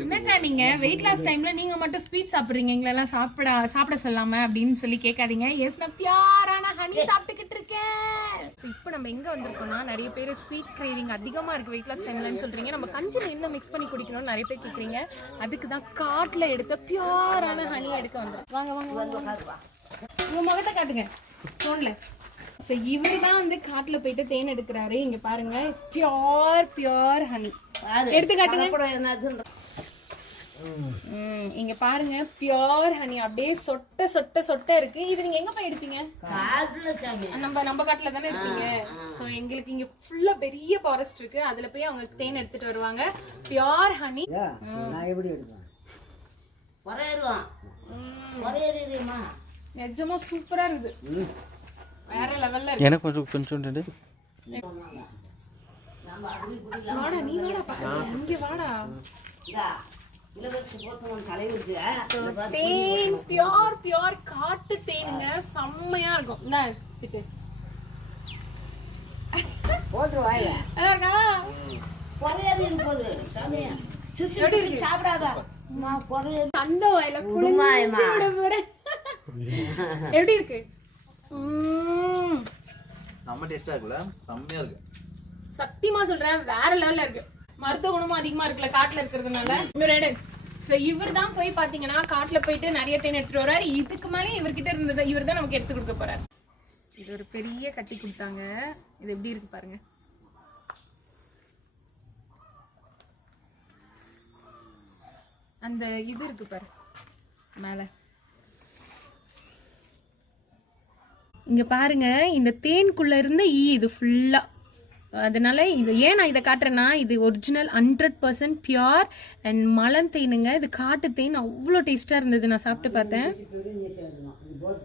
என்னக்கா நீங்க weight loss டைம்ல நீங்க மட்டும் ஸ்வீட் சாப்பிடுறீங்க, எங்களெல்லாம் சாப்பிட சொல்லாம அப்படின்னு சொல்லி கேட்காதீங்க. எஸ், நான் பியூரான ஹனி சாப்பிட்டுக்கிட்டு இருக்கேன். இப்போ நம்ம எங்க வந்திருக்கோம்னா, நிறைய பேர் ஸ்வீட் கிரேவிங் அதிகமா இருக்கு வெயிட் லாஸ் டைம்லன்னு சொல்றீங்க. நம்ம கஞ்சில என்ன மிக்ஸ் பண்ணி குடிக்கணும்னு நிறைய பேர் கேட்குறீங்க. அதுக்கு தான் காட்டுல எடுத்த பியூரான ஹனி எடுக்க வந்தோம். வாங்க வாங்க வாங்க, உங்க முகத்தை காட்டுங்க போன்ல. ஸோ இவர் தான் வந்து காட்டுல போயிட்டு தேன் எடுக்கிறாரு. இங்க பாருங்க, பியூர் ஹனி எடுத்து காட்டுங்க. இங்க பாருங்க, பியூர் ஹனி அப்படியே சொட்ட சொட்ட சொட்ட இருக்கு. இது நீங்க எங்க போய் எடுப்பீங்க? நம்ம காட்டுல தானே எடுப்பீங்க. ஸோ எங்களுக்கு இங்க ஃபுல்லா பெரிய ஃபாரஸ்ட் இருக்கு, அதுல போய் அவங்க தேன் எடுத்துட்டு வருவாங்க. Pure honey. நிஜமா சூப்பரா இருக்குது, வேற லெவல்ல இருக்கு. எனக்கு கொஞ்சம் வாடா, நீ வாடா, இங்க வாடா. தேன் பியூர் காட்டு தேனுங்க, செம்மையா இருக்கும். என்ன சிட்டு போட்டு வாங்க அந்த வாயில எப்படி இருக்கு? செம்ம டேஸ்டா இருக்குல்ல, செம்மையா இருக்கு. சத்தியமா சொல்றேன், வேற லெவல்ல இருக்கு. மருத்துவ குணமும் அதிகமா இருக்குல்ல காட்டுல இருக்கிறதுனால. இன்னொரு இவர் தான் போய் பாத்தீங்கன்னா காட்டுல போயிட்டு நிறைய தேன் எடுத்துட்டு வர்றாரு. இதுக்கு மேலே இவர்கிட்ட இருந்தது இவர் தான் நமக்கு எடுத்து கொடுக்க போறாரு. இது ஒரு பெரிய கட்டி கொடுத்தாங்க. இது எப்படி இருக்கு பாருங்க. அந்த இது இருக்கு பாரு மேல. இங்க பாருங்க, இந்த தேனுக்குள்ள இருந்த இது ஃபுல்லா. அதனால இது ஏன் நான் இதை காட்டுறேன்னா, இது ஒரிஜினல் 100% பியூர் அண்ட் மலன் தேனுங்க. இது காட்டு தேன், அவ்வளோ டேஸ்டா இருந்தது. நான் சாப்பிட்டு பார்த்தேன்.